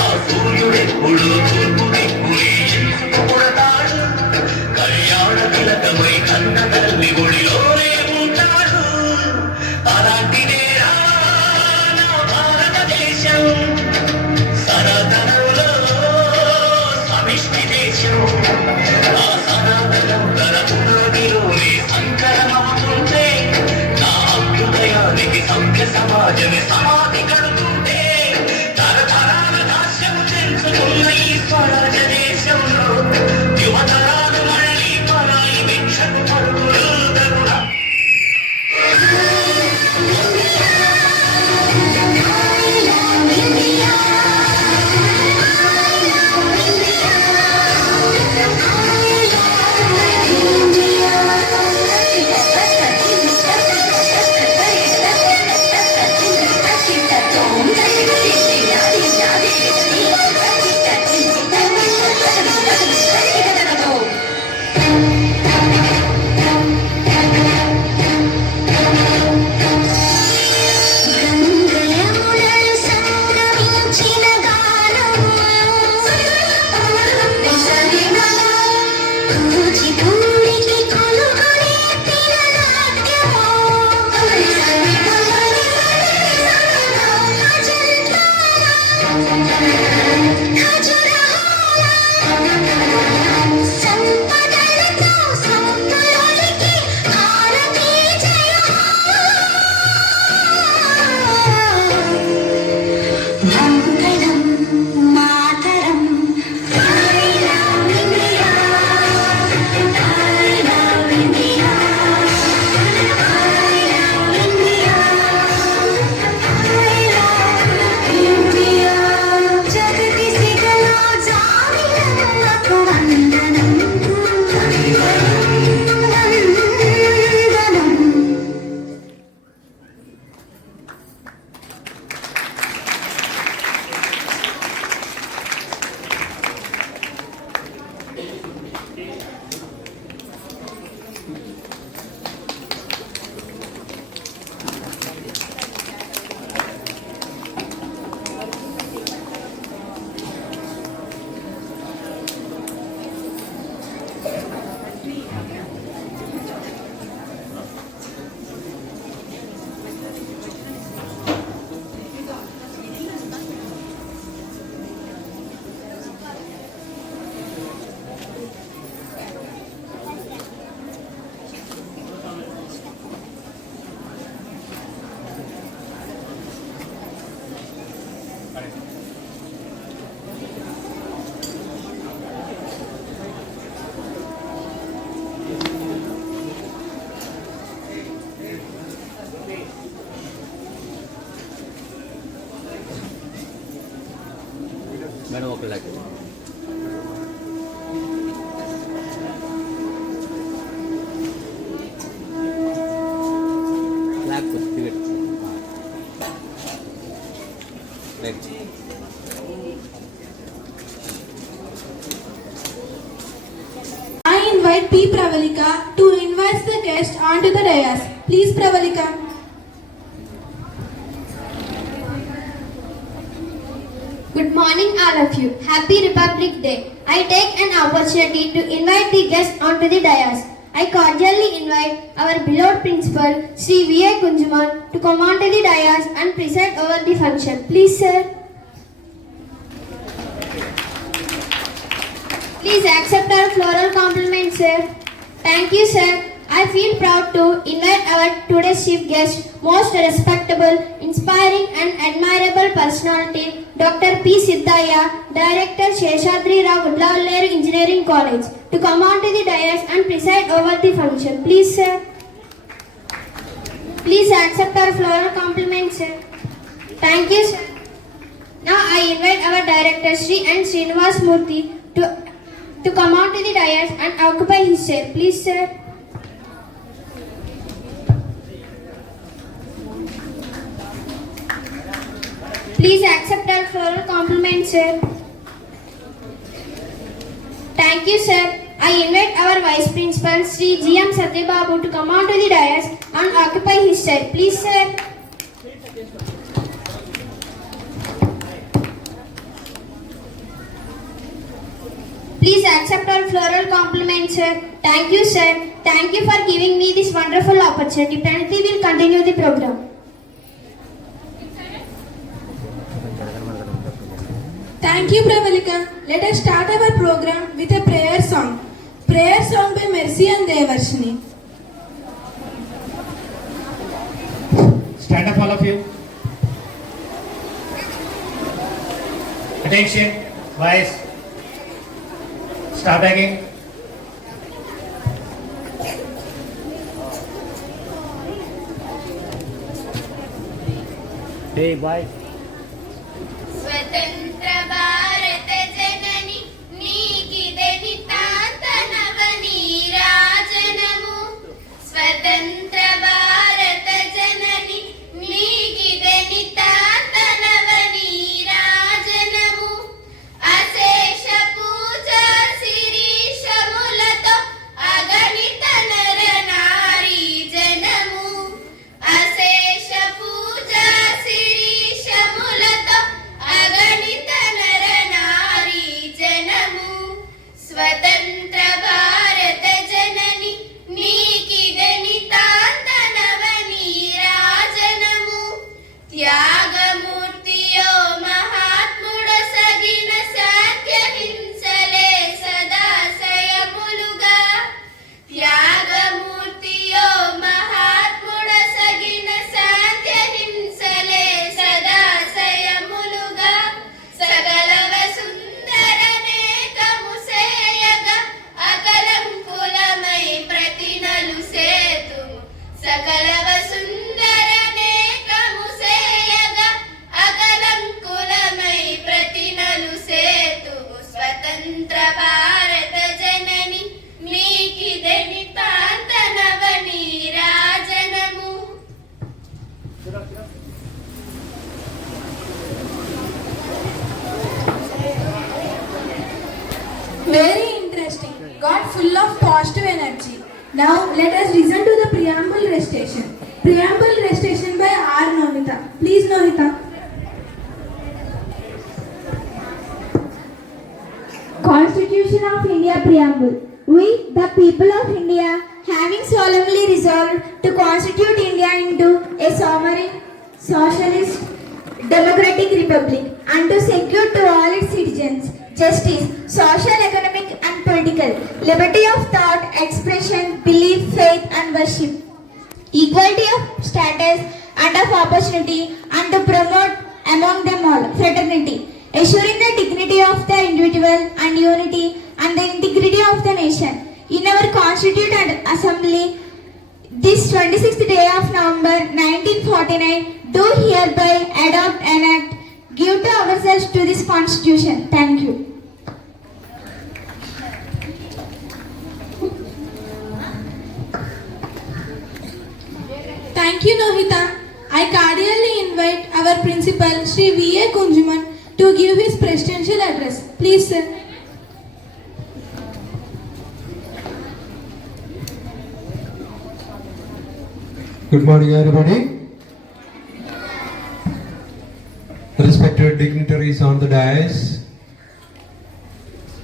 ఆ సూర్యుడెప్పుడు తూర్పుడెప్పుడే పుడతాడు, కళ్యాణ తిలకమై కన్న తల్లి గుడిలోనే ఉంటాడు. అలాంటిదేరా నా భారతదేశం, సనాతనంలో సమిష్టి దేశం. ఆ సనాతనం తన పురోగిలోనే సంకరమవుతుంటే, నా అభ్యుదయానికి సభ్య సమాజమే సమాధి కడుతుంటే, తరతరాల దాస్యం తెలుసుకున్న ఈ స్వరాజ దేశంలో యువతరాలు మళ్ళీ పరాయి భిక్షకు పరుగులు తరుణ. మేడం ఒక లెక్క ఫ్లాగ్ కుర్తి పెట్టి right. I invite P. Pravalika to invite the guest onto the dais. Please, Pravalika. Good morning, all of you. Happy Republic Day. I take an opportunity to invite the guests onto the dais. I cordially invite our beloved principal, Sri V.A. Kunjuman, to come onto the dais and preside over the function. Please, sir. Please accept our floral compliments, sir. Thank you, sir. I feel proud to invite our today's chief guest, most respectable, inspiring and admirable personality, Dr. P. Siddhaya, Director Sheshadri Rao Udlavalleru Engineering College, to come onto the dais and preside over the function. Please, sir. Please accept our floral compliments, sir. Thank you, sir. Now I invite our Director Sri N. Srinivas Murthy to come onto the dais and occupy his chair. Please, sir. Please accept our floral compliments, sir. Thank you, sir. I invite our Vice Principal, Sri G.M. Satyababu, to come onto the dais and occupy his chair. Please, sir. Please accept our floral compliments, sir. Thank you, sir. Thank you for giving me this wonderful opportunity. Pranati will continue the program. Thank you, Pravalika. Let us start our program with a prayer song. Prayer song by Mercy and Devarshini. Stand up, all of you. Attention, boys. Start again. Hey, bye. స్వతంత్ర భారత జనని నీకిదే నితాంతనవ నీరాజనము స్వతంత్ర భారత జనని నీకిదే నితాంతనవ నీరాజనము అశేష పూజ శిరీషములతో అగణిత నర నారీ జనము అశేష పూజ శిరీషములతో అగణిత నర నారీ జనము స్వతంత్ర భారత జనని నీకిదే నితాంతనవ నీరాజనము త్యాగమూర్తియో మహాత్ముడ సగిన సాధ్యహింసలే సదాశయములుగా త్యాగమూర్తియో మహాత్ముడ సగిన సాధ్యహింసలే సదాశయములుగా సకలవ సుందరనేకము సేయగ అకలంకులమై ప్రతినలు సేతుము సకలవ సుందరనేకము సేయగ అకలంకులమై ప్రతినలు సేతుము స్వతంత్ర భారత జనని నీకిదే నితాంతనవ నీరాజనము. Very interesting. Got full of positive energy. Now let us listen to the preamble recitation. Preamble recitation by R. Novita. Please, Novita. Constitution of India Preamble. We, the people of India, having solemnly resolved to constitute India into a sovereign, socialist, democratic republic and to secure to all its citizens justice, social, economic and political, liberty of thought, expression, belief, faith and worship, equality of status and of opportunity, and to promote among them all fraternity, assuring the dignity of the individual and unity and the integrity of the nation. In our Constituent Assembly, this 26th day of November 1949, do hereby adopt an act, give to ourselves to this Constitution. Thank you. Thank you, Novita. I cordially invite our principal, Sri V.A. Kunjuman, to give his presidential address. Please, sir. Good morning, everybody. Respected dignitaries on the dais,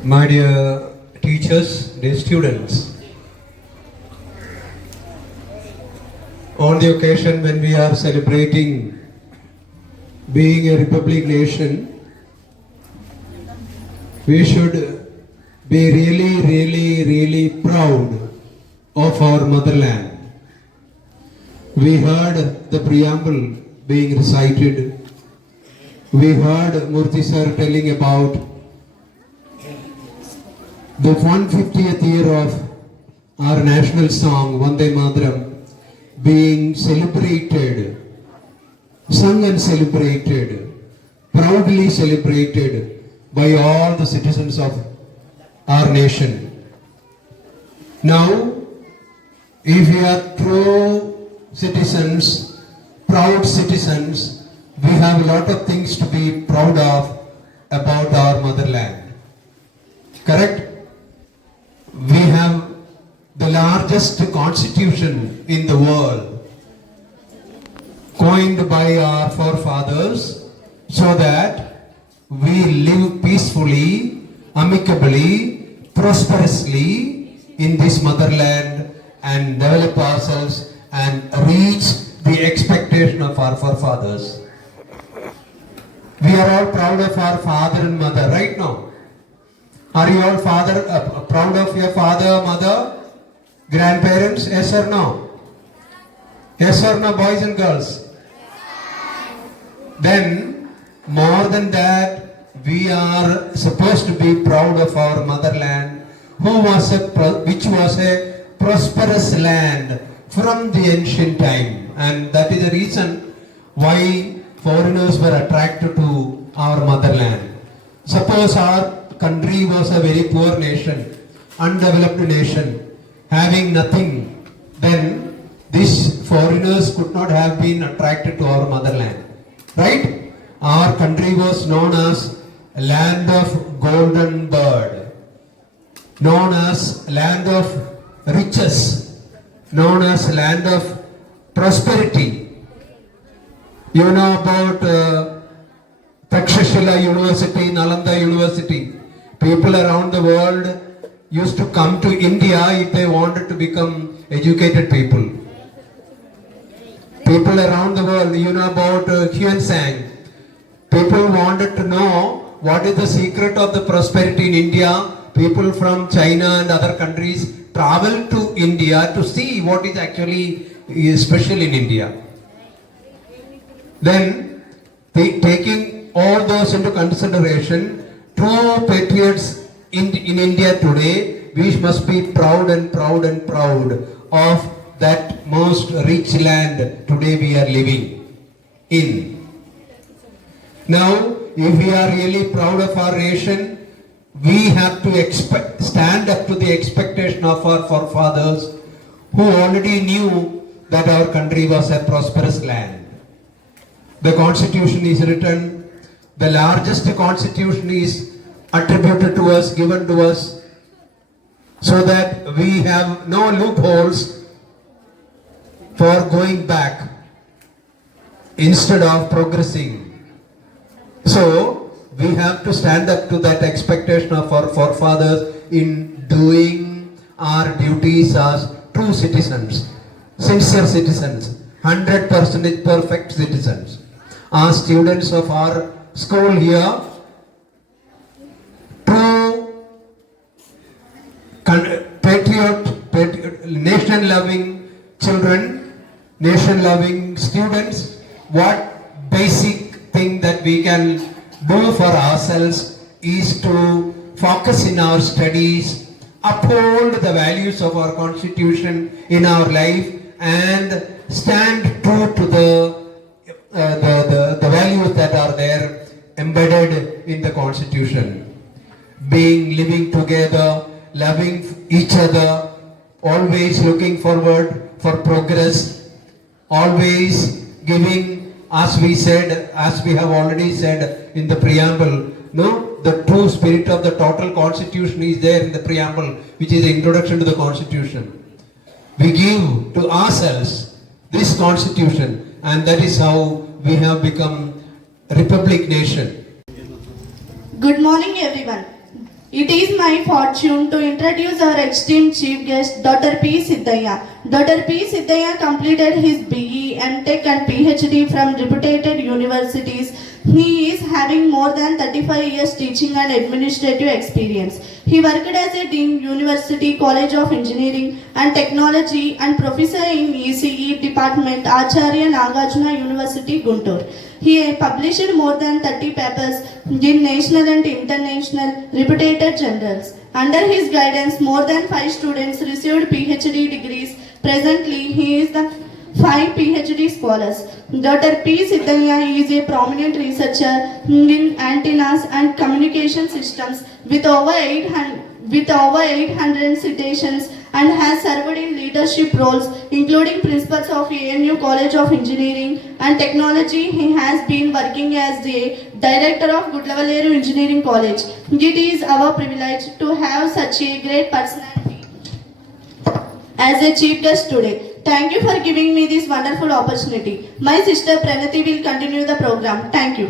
my dear teachers, dear students. On the occasion when we are celebrating being a republic nation, we should be really proud of our motherland. We heard the preamble being recited. We heard Murthy sir telling about the 150th year of our national song, Vande Mataram, being celebrated, sung and celebrated, proudly celebrated by all the citizens of our nation. Now, if we are pro-citizens, proud citizens, we have a lot of things to be proud of about our motherland. Correct? We have the largest constitution in the world, coined by our forefathers, so that we live peacefully, amicably, prosperously in this motherland and develop ourselves and reach the expectation of our forefathers. We are all proud of our father and mother right now. Are you all proud of your father, mother, grandparents? Yes or no? Yes or no, boys and girls? Then, more than that, we are supposed to be proud of our motherland, which was a prosperous land from the ancient time. And that is the reason why foreigners were attracted to our motherland. Suppose our country was a very poor nation, undeveloped nation, having nothing, then these foreigners could not have been attracted to our motherland. Right? Our country was known as land of golden bird, known as land of riches, known as land of prosperity. You know about Takshashila University, Nalanda University. People around the world used to come to India if they wanted to become educated people. People around the world, you know about Huan Sang. People wanted to know what is the secret of the prosperity in India. People from China and other countries travel to India to see what is actually special in India. Then, taking all those into consideration, true patriots in India today, we must be proud of that most rich land today we are living in. Now, if we are really proud of our nation, we have to stand up to the expectation of our forefathers who already knew that our country was a prosperous land. The constitution is written, the largest constitution is attributed to us, given to us, so that we have no loopholes for going back instead of progressing. So, we have to stand up to that expectation of our forefathers in doing our duties as true citizens, sincere citizens, 100% perfect citizens. As students of our school here, true patriot, nation-loving children, nation-loving students, what basic thing that we can do for ourselves is to focus in our studies, uphold the values of our constitution in our life, and stand true to the values that are there embedded in the constitution. Living together, loving each other, always looking forward for progress, always giving, as we have already said in the preamble, the true spirit of the total constitution is there in the preamble, which is the introduction to the constitution. We give to ourselves this constitution, and that is how we have become a republic nation. Good morning, everyone. It is my fortune to introduce our esteemed chief guest, Dr. P. Siddhaya. Dr. P. Siddhaya completed his BE, MTech and PhD from reputed universities. He is having more than 35 years teaching and administrative experience. He worked as a Dean, University College of Engineering and Technology, and Professor in ECE Department, Acharya Nagarjuna University, Guntur. He published more than 30 papers in national and international reputed journals. Under his guidance, more than 5 students received PhD degrees. Presently, he is the 5 PhD scholars. Dr. P. Siddhaya is a prominent researcher in antennas and communication systems with over 800 citations, and has served in leadership roles including principals of ANU College of Engineering and Technology. He has been working as the director of Gudlavaleru Engineering College. It is our privilege to have such a great personality as a chief guest today. Thank you for giving me this wonderful opportunity. My sister Pranati will continue the program. Thank you.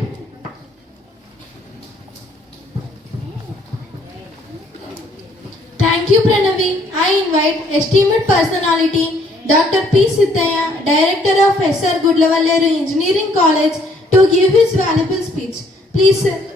Thank you, Pranavi. I invite esteemed personality Dr. P. Siddhaya, Director of SR Gudlavalleru Engineering College, to give his valuable speech. Please, sir.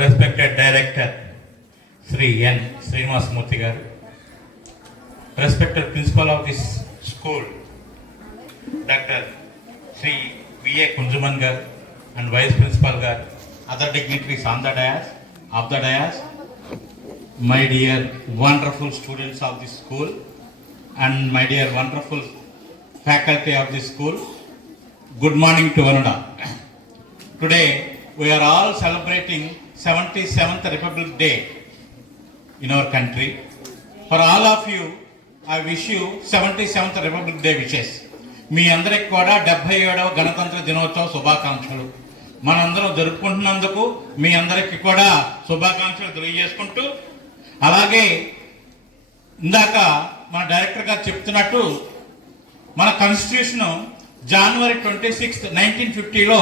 Respected Director Sri N. Srinivasmurthy garu, respected Principal of this school Dr. Sri V. A. Kunjuman garu and Vice Principal garu, other dignitaries on the dais, my dear wonderful students of this school and my dear wonderful faculty of this school, good morning to one and all. Today we are all celebrating 77th Republic Day in our country. For all of you, I wish you 77th Republic Day wishes. మీ అందరికి కూడా 77వ గణతంత్ర దినోత్సవ శుభాకాంక్షలు. మనందరం జరుపుకుంటున్నందుకు మీ అందరికి కూడా శుభాకాంక్షలు తెలియజేసుకుంటూ, అలాగే ఇందాక మన డైరెక్టర్ గారు చెప్తున్నట్టు మన కాన్స్టిట్యూషన్ జనవరి 26, 1950లో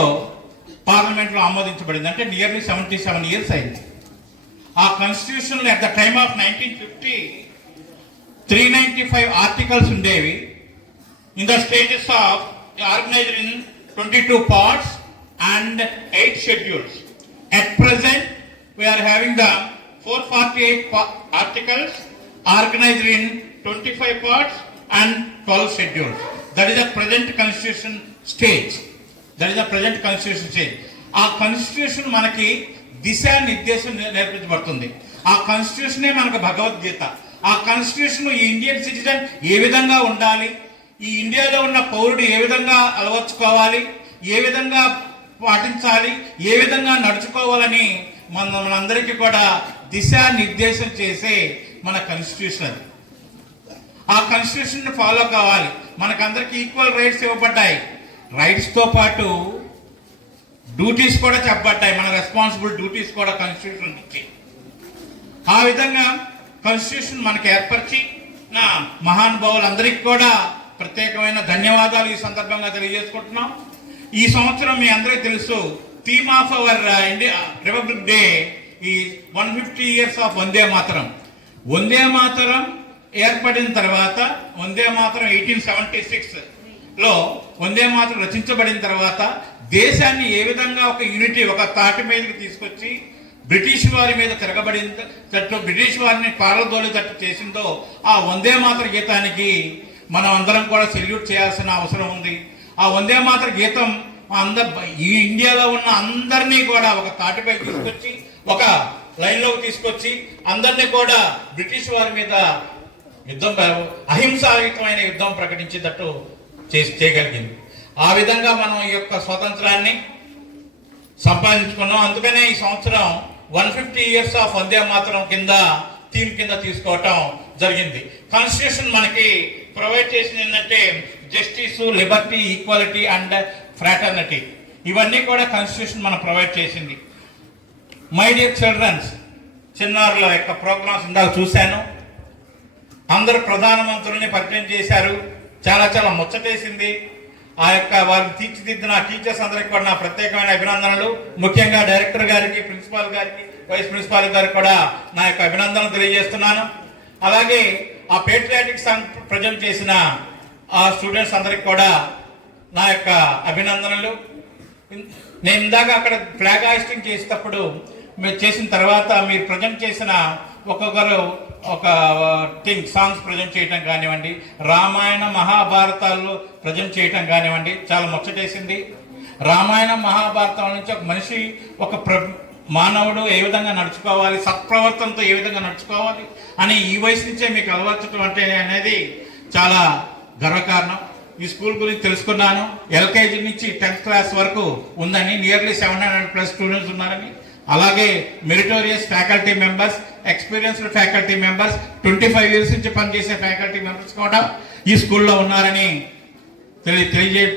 పార్లమెంట్లో ఆమోదించబడింది. అంటే నియర్లీ 77 years అయింది. ఆ constitution at the time of 1950 395 articles ఉండేవి. In the stages of organised in 22 parts and 8 schedules. At present we are having the 448 articles organized in 25 parts and 12 schedules. That is the present constitution stage. ఆ constitution మనకి దిశానిర్దేశం నేర్పించబడుతుంది. ఆ కాన్స్టిట్యూషనే మనకు భగవద్గీత. ఆ constitution ఈ Indian citizen ఏ విధంగా ఉండాలి, ఈ ఇండియాలో ఉన్న పౌరుడు ఏ విధంగా అలవర్చుకోవాలి, ఏ విధంగా పాటించాలి, ఏ విధంగా నడుచుకోవాలని మనందరికీ కూడా దిశానిర్దేశం చేసే మన కాన్స్టిట్యూషన్ అది. ఆ కాన్స్టిట్యూషన్ ఫాలో కావాలి. మనకందరికి ఈక్వల్ రైట్స్ ఇవ్వబడ్డాయి. రైట్స్తో పాటు డ్యూటీస్ కూడా చెప్పబడ్డాయి. మన రెస్పాన్సిబుల్ డ్యూటీస్ కూడా కాన్స్టిట్యూషన్ ఇచ్చి, ఆ విధంగా కాన్స్టిట్యూషన్ మనకి ఏర్పరిచి నా మహానుభావులందరికీ కూడా ప్రత్యేకమైన ధన్యవాదాలు ఈ సందర్భంగా తెలియజేసుకుంటున్నాం. ఈ సంవత్సరం మీ అందరికీ తెలుసు, theme of our India republic day ఈ 150 years ఆఫ్ వందే మాతరం. వందే మాతరం ఏర్పడిన తర్వాత, వందే మాతరం 1876లో వందే మాతరం రచించబడిన తర్వాత దేశాన్ని ఏ విధంగా ఒక యూనిటీ, ఒక తాటి మీదకి తీసుకొచ్చి బ్రిటిష్ వారి మీద తిరగబడినట్టు, బ్రిటిష్ వారిని పారదోలేటట్టు చేసిందో ఆ వందే మాతర గీతానికి మనం అందరం కూడా సెల్యూట్ చేయాల్సిన అవసరం ఉంది. ఆ వందే మాతర గీతం ఈ ఇండియాలో ఉన్న అందరినీ కూడా ఒక తాటిపై తీసుకొచ్చి, ఒక లైన్లోకి తీసుకొచ్చి అందరినీ కూడా బ్రిటిష్ వారి మీద యుద్ధం, అహింసాయుతమైన యుద్ధం ప్రకటించేటట్టు చేయగలిగింది. ఆ విధంగా మనం ఈ యొక్క స్వాతంత్రాన్ని సంపాదించుకున్నాం. అందుకనే ఈ సంవత్సరం 150 years ఆఫ్ వందే మాతరం కింద థీమ్ కింద తీసుకోవటం జరిగింది. కాన్స్టిట్యూషన్ మనకి ప్రొవైడ్ చేసింది ఏంటంటే justice, Liberty, equality and fraternity. ఇవన్నీ కూడా కాన్స్టిట్యూషన్ మనం ప్రొవైడ్ చేసింది. మై డియర్ చిల్డ్రన్స్, చిన్నారుల యొక్క ప్రోగ్రామ్స్ ఇందాక చూశాను. అందరు ప్రధానమంత్రుల్ని పరిచయం చేశారు. చాలా చాలా ముచ్చటేసింది. ఆ యొక్క వారిని తీర్చిదిద్దిన టీచర్స్ అందరికీ కూడా నా ప్రత్యేకమైన అభినందనలు. ముఖ్యంగా డైరెక్టర్ గారికి, ప్రిన్సిపాల్ గారికి, వైస్ ప్రిన్సిపాల్ గారికి కూడా నా యొక్క అభినందనలు తెలియజేస్తున్నాను. అలాగే ఆ పేట్రియాటిక్ సాంగ్ ప్రజెంట్ చేసిన ఆ స్టూడెంట్స్ అందరికి కూడా నా యొక్క అభినందనలు. నేను ఇందాక అక్కడ ఫ్లాగ్ హాయిస్టింగ్ చేసేటప్పుడు మీరు చేసిన తర్వాత మీరు ప్రజెంట్ చేసిన ఒక్కొక్కరు ఒక సాంగ్స్ ప్రజెంట్ చేయటం కానివ్వండి, రామాయణ మహాభారతాలు ప్రజెంట్ చేయటం కానివ్వండి, చాలా ముచ్చటేసింది. రామాయణ మహాభారతాల నుంచి ఒక మనిషి, ఒక మానవుడు ఏ విధంగా నడుచుకోవాలి, సత్ప్రవర్తనతో ఏ విధంగా నడుచుకోవాలి అని ఈ వయసు నుంచే మీకు అలవర్చడం అంటే అనేది చాలా గర్వకారణం. ఈ స్కూల్ గురించి తెలుసుకున్నాను. ఎల్కేజీ నుంచి 10th class వరకు ఉందని, నియర్లీ 700+ స్టూడెంట్స్ ఉన్నారని, అలాగే meritorious faculty members, experienced faculty members, 25 years నుంచి పనిచేసే ఫ్యాకల్టీ మెంబర్స్ కూడా ఈ స్కూల్లో ఉన్నారని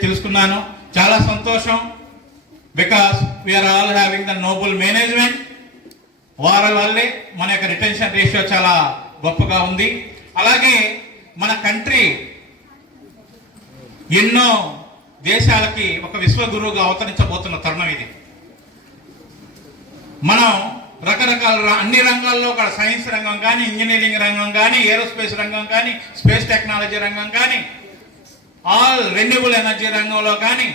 తెలుసుకున్నాను. చాలా సంతోషం. Because we are all having the noble management వారి వల్లే మన యొక్క రిటెన్షన్ రేషియో చాలా గొప్పగా ఉంది. అలాగే మన కంట్రీ ఎన్నో దేశాలకి ఒక విశ్వగురువుగా అవతరించబోతున్న తరుణం ఇది. మనం రకరకాల అన్ని రంగాల్లో కూడా సైన్స్ రంగం కానీ, ఇంజనీరింగ్ రంగం కానీ, ఏరోస్పేస్ రంగం కానీ, స్పేస్ టెక్నాలజీ రంగం కానీ, ఆల్ రెన్యూబుల్ ఎనర్జీ రంగంలో కానీ,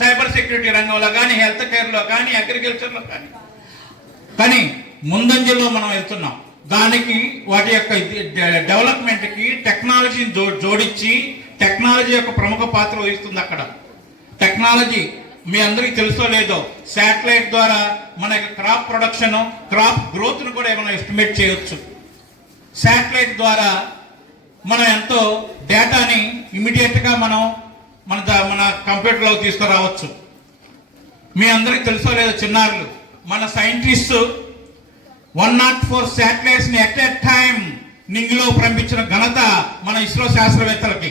సైబర్ సెక్యూరిటీ రంగంలో కానీ, హెల్త్ కేర్లో కానీ, అగ్రికల్చర్లో కానీ ముందంజలో మనం వెళ్తున్నాం. దానికి వాటి యొక్క డెవలప్మెంట్కి టెక్నాలజీని జోడించి టెక్నాలజీ యొక్క ప్రముఖ పాత్ర వహిస్తుంది అక్కడ. టెక్నాలజీ మీ అందరికీ తెలుసో లేదో, శాటిలైట్ ద్వారా మన క్రాప్ ప్రొడక్షన్, క్రాప్ గ్రోత్ను కూడా ఏమైనా ఎస్టిమేట్ చేయొచ్చు. శాటిలైట్ ద్వారా మనం ఎంతో డేటాని ఇమీడియట్గా మనం మన కంప్యూటర్లో తీసుకురావచ్చు. మీ అందరికీ తెలుసో లేదో చిన్నారులు, మన సైంటిస్ట్ 104 శాటిలైట్స్ని ఎట్ ఎ టైం నింగిలో పంపించిన ఘనత మన ఇస్రో శాస్త్రవేత్తలకి.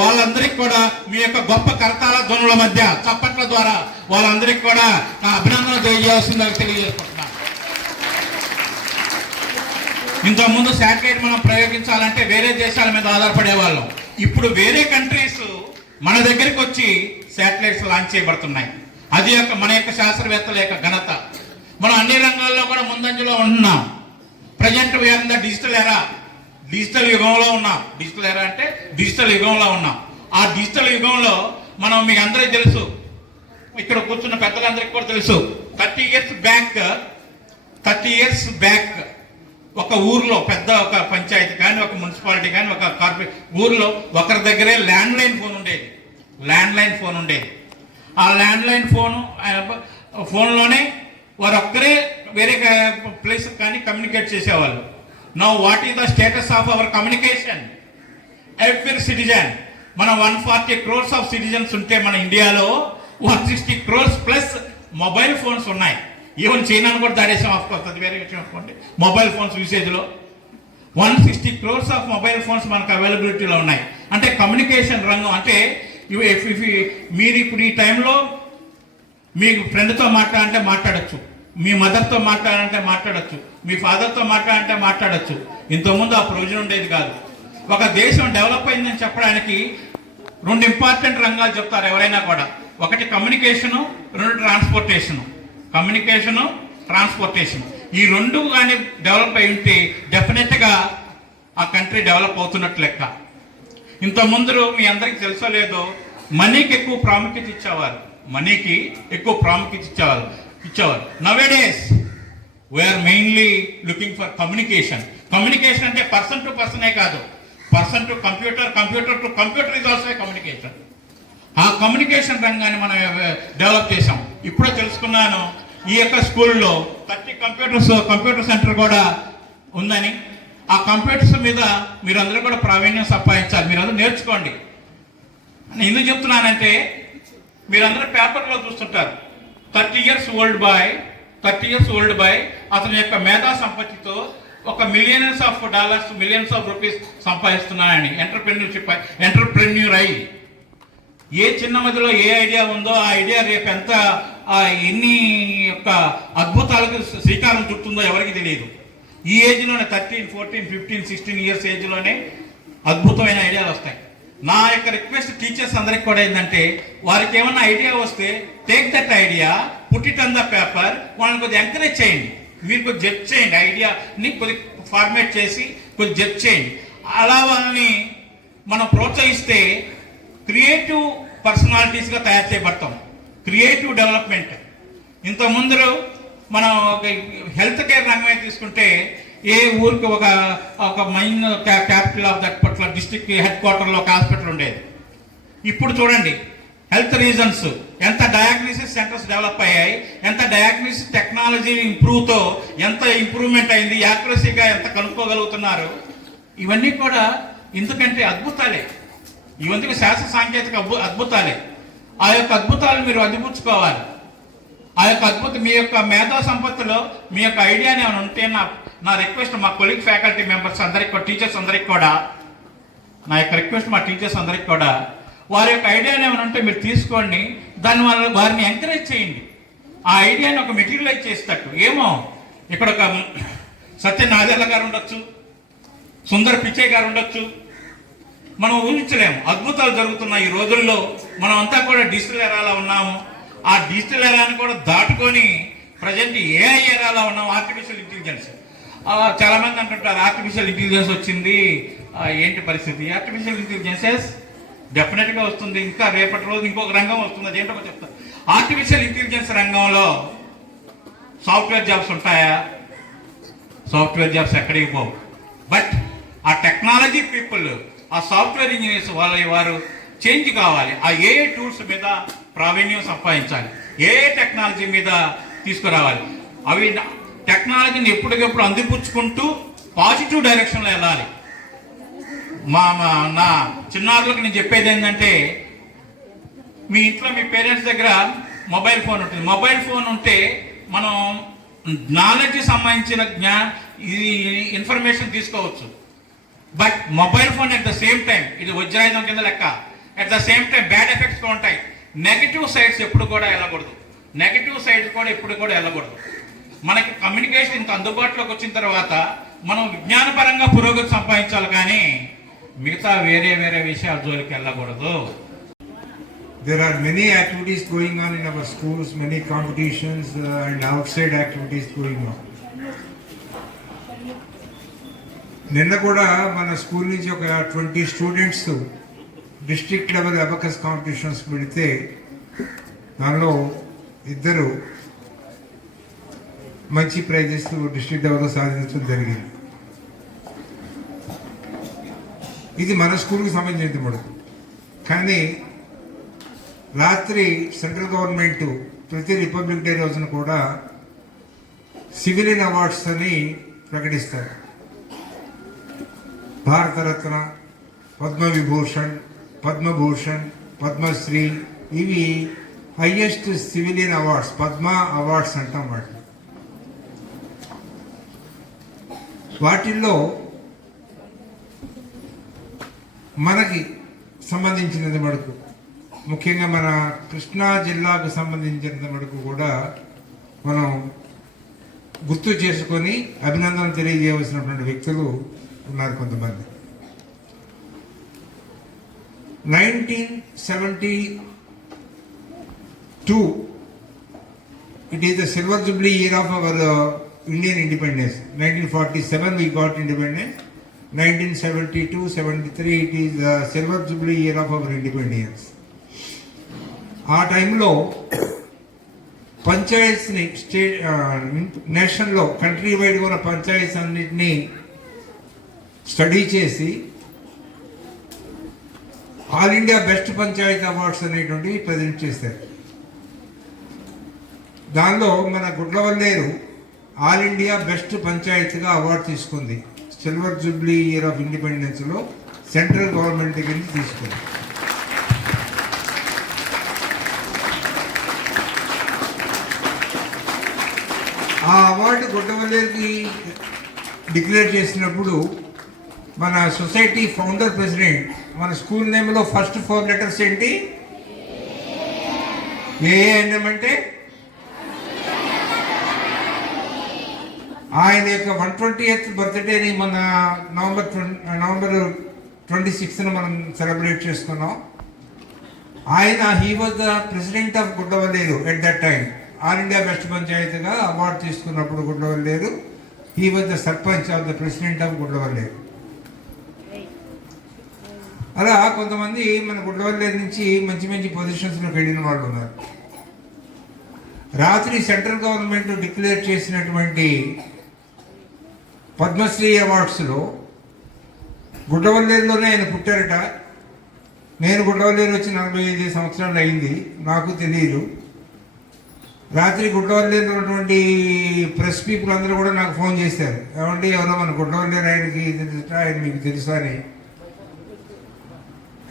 వాళ్ళందరికీ కూడా మీ యొక్క గొప్ప కరతాళ ధ్వనుల మధ్య చప్పట్ల ద్వారా వాళ్ళందరికీ కూడా నా అభినందన తెలియజేస్తుందని తెలియజేసుకుంటున్నాను. ఇంతకుముందు శాటిలైట్ మనం ప్రయోగించాలంటే వేరే దేశాల మీద ఆధారపడే వాళ్ళం. ఇప్పుడు వేరే కంట్రీస్ మన దగ్గరికి వచ్చి శాటిలైట్స్ లాంచ్ చేయబడుతున్నాయి. అది మన యొక్క శాస్త్రవేత్తల యొక్క ఘనత. మనం అన్ని రంగాల్లో కూడా ముందంజలో ఉంటున్నాం. Present we are in the digital era. Digital యుగంలో ఉన్నాం. డిజిటల్ ఎరా అంటే డిజిటల్ యుగంలో ఉన్నాం. ఆ డిజిటల్ యుగంలో మనం మీకు అందరికీ తెలుసు, ఇక్కడ కూర్చున్న పెద్దలందరికీ కూడా తెలుసు, 30 ఇయర్స్ బ్యాక్ ఒక ఊర్లో పెద్ద ఒక పంచాయతీ కానీ, ఒక మున్సిపాలిటీ కానీ, ఒక కార్పొరేట్ ఊర్లో ఒకరి దగ్గరే ల్యాండ్లైన్ ఫోన్ ఉండేది. ఆ ల్యాండ్లైన్ ఫోన్లోనే వారు ఒక్కరే వేరే ప్లేస్ కానీ కమ్యూనికేట్ చేసేవాళ్ళు. Now what is the status of our communication? Every citizen, మన 140 crores ఆఫ్ సిటిజన్స్ ఉంటే మన ఇండియాలో 160 crores ప్లస్ మొబైల్ ఫోన్స్ ఉన్నాయి. ఈవెన్ చైనాను కూడా దాడేసాం. ఆఫ్ కోర్స్ అది వేరే విషయం అనుకోండి. మొబైల్ ఫోన్స్ యూసేజ్లో 160 crores ఆఫ్ మొబైల్ ఫోన్స్ మనకు అవైలబిలిటీలో ఉన్నాయి. అంటే కమ్యూనికేషన్ రంగం. అంటే మీరు ఇప్పుడు ఈ టైంలో మీ ఫ్రెండ్తో మాట్లాడంటే మాట్లాడచ్చు, మీ మదర్తో మాట్లాడాలంటే మాట్లాడచ్చు, మీ ఫాదర్తో మాట్లాడాలంటే మాట్లాడచ్చు. ఇంతకుముందు ఆ ప్రయోజనం ఉండేది కాదు. ఒక దేశం డెవలప్ అయిందని చెప్పడానికి 2 ఇంపార్టెంట్ రంగాలు చెప్తారు ఎవరైనా కూడా. ఒకటి కమ్యూనికేషను, 2 ట్రాన్స్పోర్టేషను. ఈ 2 కానీ డెవలప్ అయి ఉంటే డెఫినెట్గా ఆ కంట్రీ డెవలప్ అవుతున్నట్టు లెక్క. ఇంతకుముందు మీ అందరికీ తెలుసో లేదో, మనీకి ఎక్కువ ప్రాముఖ్యత ఇచ్చేవారు. Nowadays we are mainly looking for communication. Communication అంటే పర్సన్ టు పర్సనే కాదు, person to computer, computer to computer is also communication. ఆ కమ్యూనికేషన్ రంగాన్ని మనం డెవలప్ చేసాం. ఇప్పుడే తెలుసుకున్నాను, ఈ యొక్క స్కూల్లో 30 కంప్యూటర్ సెంటర్ కూడా ఉందని. ఆ కంప్యూటర్స్ మీద మీరందరూ కూడా ప్రావీణ్యం సంపాదించాలి, మీరందరూ నేర్చుకోండి. నేను ఎందుకు చెప్తున్నానంటే, మీరందరూ పేపర్లో చూస్తుంటారు, 30 years old బాయ్ అతని యొక్క మేధా సంపత్తితో ఒక $millions, $millions సంపాదిస్తున్నానని. ఎంటర్ప్రెన్యూర్ అయ్యి ఏ చిన్న మధ్యలో ఏ ఐడియా ఉందో ఆ ఐడియా రేపు ఎన్ని యొక్క అద్భుతాలకు శ్రీకారం చుట్టుందో ఎవరికి తెలియదు. ఈ ఏజ్లోనే 13, 14, 15, 16 years ఏజ్లోనే అద్భుతమైన ఐడియాలు వస్తాయి. నా యొక్క రిక్వెస్ట్ టీచర్స్ అందరికి కూడా ఏంటంటే, వారికి ఏమన్నా ఐడియా వస్తే take that idea, put it on the paper, వాళ్ళని కొద్దిగా ఎంకరేజ్ చేయండి. మీరు కొద్దిగా జడ్జ్ చేయండి, ఐడియాని కొద్దిగా ఫార్మేట్ చేసి కొద్దిగా జడ్జ్ చేయండి. అలా వాళ్ళని మనం ప్రోత్సహిస్తే క్రియేటివ్ పర్సనాలిటీస్గా తయారు చేయబడతాం. Creative development. ఇంతకుముందు మనం ఒక హెల్త్ కేర్ రంగమే తీసుకుంటే, ఏ ఊరికి ఒక main capital of that particular district head క్వార్టర్లో ఒక హాస్పిటల్ ఉండేది. ఇప్పుడు చూడండి, హెల్త్ రీజన్స్ ఎంత డయాగ్నోసిస్ సెంటర్స్ డెవలప్ అయ్యాయి, ఎంత డయాగ్నోసిస్ టెక్నాలజీ ఇంప్రూవ్తో ఎంత ఇంప్రూవ్మెంట్ అయింది, యాక్యురసీగా ఎంత కనుక్కోగలుగుతున్నారు. ఇవన్నీ కూడా ఎందుకంటే అద్భుతాలే. ఇవన్నీ శాస్త్ర సాంకేతిక అద్భుతాలే. ఆ యొక్క అద్భుతాలను మీరు అందిపుచ్చుకోవాలి. ఆ యొక్క మీ యొక్క మేధా సంపత్తిలో మీ యొక్క ఐడియాని ఏమైనా ఉంటే నా రిక్వెస్ట్ మా కొలీగ్ ఫ్యాకల్టీ మెంబర్స్ అందరికి, టీచర్స్ అందరికి కూడా నా యొక్క రిక్వెస్ట్, మా టీచర్స్ అందరికి కూడా వారి యొక్క ఐడియాని ఏమైనా ఉంటే మీరు తీసుకోండి. దానివల్ల వారిని ఎంకరేజ్ చేయండి. ఆ ఐడియాని ఒక మెటీరియలైజ్ చేసేటట్టు. ఏమో ఇక్కడ ఒక సత్య నాదెల్ల గారు ఉండొచ్చు, సుందర్ పిచ్చే గారు ఉండొచ్చు. మనం ఊహించలేము. అద్భుతాలు జరుగుతున్న ఈ రోజుల్లో మనం అంతా కూడా డిజిటల్ ఎరాలో ఉన్నాము. ఆ డిజిటల్ ఎరాని కూడా దాటుకొని ప్రజెంట్ ఏఐ ఎరాలో ఉన్నాము, ఆర్టిఫిషియల్ ఇంటెలిజెన్స్. చాలా మంది అంటుంటారు ఆర్టిఫిషియల్ ఇంటెలిజెన్స్ వచ్చింది, ఏంటి పరిస్థితి? ఆర్టిఫిషియల్ ఇంటెలిజెన్సెస్ డెఫినెట్గా వస్తుంది. ఇంకా రేపటి రోజు ఇంకొక రంగం వస్తుంది, అదేంటో చెప్తాను. ఆర్టిఫిషియల్ ఇంటెలిజెన్స్ రంగంలో సాఫ్ట్వేర్ జాబ్స్ ఉంటాయా? సాఫ్ట్వేర్ జాబ్స్ ఎక్కడికి పోవు. బట్ ఆ టెక్నాలజీ పీపుల్, ఆ సాఫ్ట్వేర్ ఇంజనీర్స్ వారు చేంజ్ కావాలి. ఆ ఏఐ టూల్స్ మీద ప్రావీణ్యం సంపాదించాలి, ఏఐ టెక్నాలజీ మీద తీసుకురావాలి. అవి టెక్నాలజీని ఎప్పటికెప్పుడు అందిపుచ్చుకుంటూ పాజిటివ్ డైరెక్షన్లో వెళ్ళాలి. నా చిన్నారులకు నేను చెప్పేది ఏంటంటే, మీ ఇంట్లో మీ పేరెంట్స్ దగ్గర మొబైల్ ఫోన్ ఉంటుంది. మొబైల్ ఫోన్ ఉంటే మనం నాలెడ్జ్ సంబంధించిన ఇది ఇన్ఫర్మేషన్ తీసుకోవచ్చు. But mobile phone at the same time ఇది వజ్రాయుధం కింద లెక్క. At the same time bad effects కూడా ఉంటాయి. నెగిటివ్ సైడ్స్ ఎప్పుడు కూడా వెళ్ళకూడదు. నెగిటివ్ సైడ్స్ కూడా ఎప్పుడు కూడా వెళ్ళకూడదు. మనకి కమ్యూనికేషన్ ఇంత అందుబాటులోకి వచ్చిన తర్వాత మనం విజ్ఞానపరంగా పురోగతి సంపాదించాలి, కానీ మిగతా వేరే వేరే విషయాల జోలికి వెళ్ళకూడదు. There are many activities going on in our schools, many competitions and outside activities going on. నిన్న కూడా మన స్కూల్ నుంచి ఒక 20 students district level Abacus competitions పెడితే దానిలో 2 మంచి ప్రైజెస్ డిస్ట్రిక్ట్ లెవెల్లో సాధించడం జరిగింది. ఇది మన స్కూల్కి సంబంధించింది మటుకు. కానీ రాత్రి సెంట్రల్ గవర్నమెంట్ ప్రతి రిపబ్లిక్ డే రోజున కూడా సివిలియన్ అవార్డ్స్ అని ప్రకటిస్తారు. భారతరత్న, పద్మవిభూషణ్, పద్మభూషణ్, పద్మశ్రీ, ఇవి highest civilian awards, Padma awards అంటాం వాటిని. వాటిల్లో మనకి సంబంధించినది మటుకు, ముఖ్యంగా మన కృష్ణా జిల్లాకు సంబంధించినంత మటుకు కూడా మనం గుర్తు చేసుకొని అభినందన తెలియజేయవలసినటువంటి వ్యక్తులు ఉన్నారు కొంతమంది. 1972 it is the silver jubilee year of our Indian independence. 1947 we got independence. 1972-73 it is the silver jubilee year of our independence. ఆ టైంలో పంచాయత్స్ని నేషన్లో కంట్రీ వైడ్గా ఉన్న పంచాయత్స్ అన్నింటినీ స్టడీ చేసి all India best panchayat awards అనేటువంటివి ప్రజెంట్ చేశారు. దానిలో మన గుడ్లవల్లేరు ఆల్ ఇండియా బెస్ట్ పంచాయత్గా అవార్డు తీసుకుంది. సిల్వర్ జూబ్లీ ఇయర్ ఆఫ్ ఇండిపెండెన్స్లో సెంట్రల్ గవర్నమెంట్ దగ్గర నుంచి తీసుకుంది. ఆ అవార్డు గుడ్డవల్లేరుకి డిక్లేర్ చేసినప్పుడు మన సొసైటీ ఫౌండర్ ప్రెసిడెంట్, మన స్కూల్ నేమ్లో ఫస్ట్ 4 లెటర్స్ ఏంటి? ఏఎన్ఎం. ఆయన యొక్క 120th బర్త్డేని మన నవంబర్ 26న మనం సెలబ్రేట్ చేసుకున్నాం. ఆయన he was the president of Gudlavalleru at that time. All India best పంచాయతీగా అవార్డు తీసుకున్నప్పుడు Gudlavalleru he was the sarpanch of the president of Gudlavalleru. అలా కొంతమంది మన గుడ్లవల్లేరు నుంచి మంచి మంచి పొజిషన్స్లోకి వెళ్ళిన వాళ్ళు ఉన్నారు. రాత్రి సెంట్రల్ గవర్నమెంట్ డిక్లేర్ చేసినటువంటి పద్మశ్రీ అవార్డ్స్లో గుడ్లవల్లేరులోనే ఆయన పుట్టారట. నేను గుడ్లవల్లేరు వచ్చి 45 సంవత్సరాలు అయింది, నాకు తెలియదు. రాత్రి గుడ్లవల్లేరు ఉన్నటువంటి ప్రెస్ పీపుల్ అందరూ కూడా నాకు ఫోన్ చేశారు, ఏమంటే ఎవరో మన గుడ్లవల్లేరు ఆయనకి తెలుసా, ఆయన మీకు తెలుసా అని.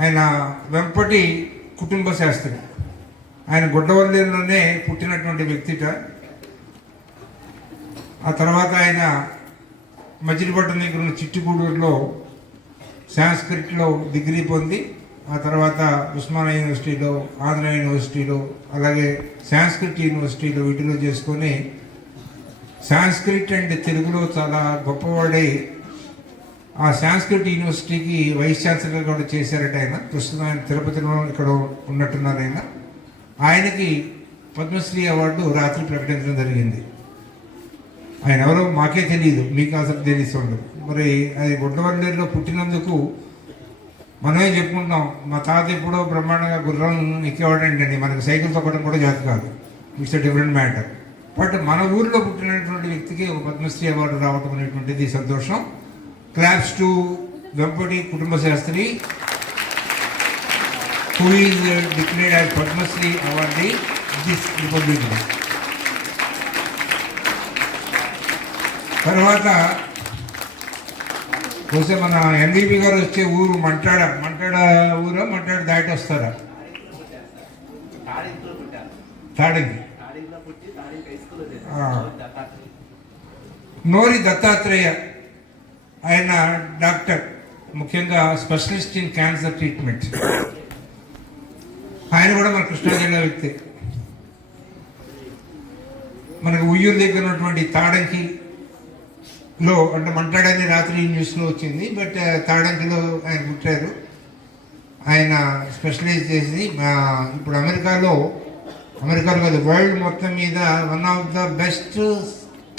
ఆయన వెంపటి కుటుంబ శాస్త్రి, ఆయన గుడ్లవల్లేరులోనే పుట్టినటువంటి వ్యక్తిట. ఆ తర్వాత ఆయన మజిలీపట్నం దగ్గర ఉన్న చిట్టుగూడూరులో సాంస్క్రిట్లో డిగ్రీ పొంది, ఆ తర్వాత ఉస్మానియా యూనివర్సిటీలో, ఆంధ్ర యూనివర్సిటీలో, అలాగే సాంస్క్రిట్ యూనివర్సిటీలో వీటిలో చేసుకొని సాంస్క్రిట్ అండ్ తెలుగులో చాలా గొప్పవాడే ఆ సాంస్క్రిట్ యూనివర్సిటీకి వైస్ ఛాన్సలర్ కూడా చేశారట ఆయన. ప్రస్తుతం ఆయన తిరుపతిలో ఇక్కడ ఉన్నట్టున్నారు ఆయన. ఆయనకి పద్మశ్రీ అవార్డు రాత్రి ప్రకటించడం జరిగింది. ఆయన ఎవరో మాకే తెలియదు, మీకు అసలు తెలిసి ఉండదు. మరి అది గుడ్లవల్లేరులో పుట్టినందుకు మనమే చెప్పుకుంటాం, మా తాత ఎప్పుడో బ్రహ్మాండంగా గుర్రం ఎక్కేవాడండి, మనకు సైకిల్ తొక్కడం కూడా చేత కాదు. It's a different matter. But మన ఊరిలో పుట్టినటువంటి వ్యక్తికి ఒక పద్మశ్రీ అవార్డు రావడం అనేటువంటిది సంతోషం. క్లాప్స్ టు వెంపటి కుటుంబ Sastry who is declared as Padmasri awardee this Republic Day. తర్వాత బహుశా మన ఎన్వీపీ గారు వచ్చే ఊరు మంటాడ దాటి వస్తారా? తాడింగి. నోరి దత్తాత్రేయ, ఆయన డాక్టర్, ముఖ్యంగా స్పెషలిస్ట్ ఇన్ క్యాన్సర్ ట్రీట్మెంట్. ఆయన కూడా మన కృష్ణా జిల్లా వ్యక్తి. మనకు ఉయ్యూరు దగ్గర ఉన్నటువంటి తాడంకిలో, అంటే మంటాడని రాత్రి న్యూస్లో వచ్చింది, బట్ తాడంకిలో ఆయన పుట్టారు. ఆయన స్పెషలైజ్ చేసి ఇప్పుడు అమెరికాలో కాదు, వరల్డ్ మొత్తం మీద one of the best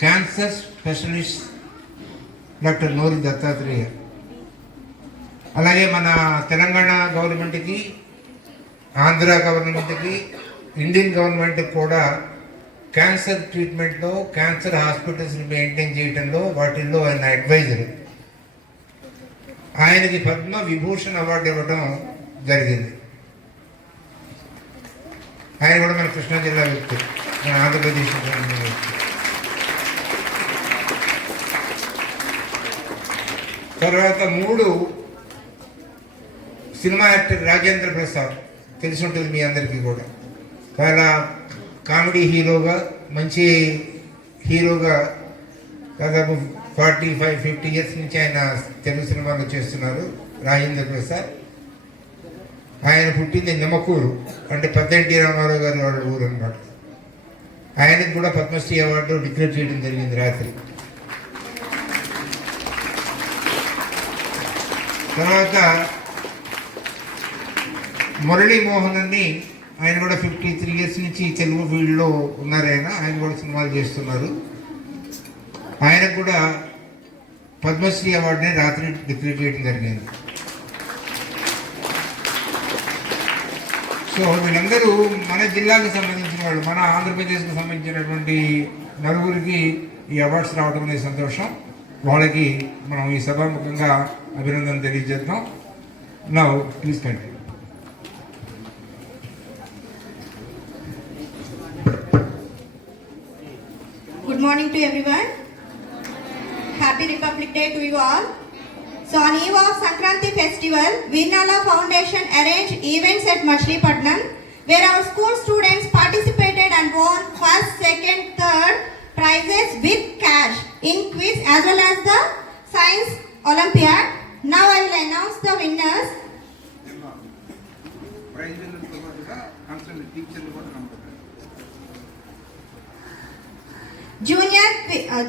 cancer specialist doctor Nori Dattatreya. అలాగే మన తెలంగాణ గవర్నమెంట్కి, ఆంధ్ర గవర్నమెంట్కి, ఇండియన్ గవర్నమెంట్కి కూడా క్యాన్సర్ ట్రీట్మెంట్లో, క్యాన్సర్ హాస్పిటల్స్ని మెయింటైన్ చేయడంలో వాటిల్లో ఆయన అడ్వైజర్. ఆయనకి పద్మ విభూషణ్ అవార్డు ఇవ్వడం జరిగింది. ఆయన కూడా మన కృష్ణా జిల్లా వ్యక్తి, మన ఆంధ్రప్రదేశ్ వ్యక్తి. తర్వాత 3 సినిమా యాక్టర్ రాజేంద్ర ప్రసాద్, తెలిసి ఉంటుంది మీ అందరికీ కూడా. చాలా కామెడీ హీరోగా, మంచి హీరోగా దాదాపు 45-50 ఇయర్స్ నుంచి ఆయన తెలుగు సినిమాలో చేస్తున్నారు. రాజేంద్ర ప్రసాద్. ఆయన పుట్టింది నిమ్మకూరు, అంటే పెద్దంటి రామారావు గారి వాళ్ళ ఊరు అన్నమాట. ఆయనకు కూడా పద్మశ్రీ అవార్డు డిక్లేర్ చేయడం జరిగింది రాత్రి. తర్వాత మురళీమోహన్ అని, ఆయన కూడా 53 ఇయర్స్ నుంచి తెలుగు ఫీల్డ్లో ఉన్నారు. ఆయన కూడా సినిమాలు చేస్తున్నారు. ఆయనకు కూడా పద్మశ్రీ అవార్డుని రాత్రి డిక్లేర్ చేయడం జరిగింది. సో వీళ్ళందరూ మన జిల్లాకు సంబంధించిన వాళ్ళు, మన ఆంధ్రప్రదేశ్కి సంబంధించినటువంటి నలుగురికి ఈ అవార్డ్స్ రావడం అనేది సంతోషం. వాళ్ళకి మనం ఈ సభాముఖంగా అభినందన తెలియజేద్దాం. Now please continue. Good morning to everyone. Happy Republic Day to you all. So on eve of Sankranti festival, Virnala Foundation arranged events at Machilipatnam, where our school students participated and won first, second, third prizes with cash in quiz as well as the science Olympiad. Now I will announce the winners.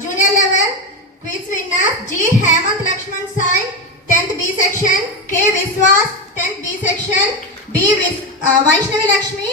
Junior level quiz winner G. Hemant Lakshman Sai, 10th B section, K. Viswas, 10th B section, B. Vaishnavi Lakshmi.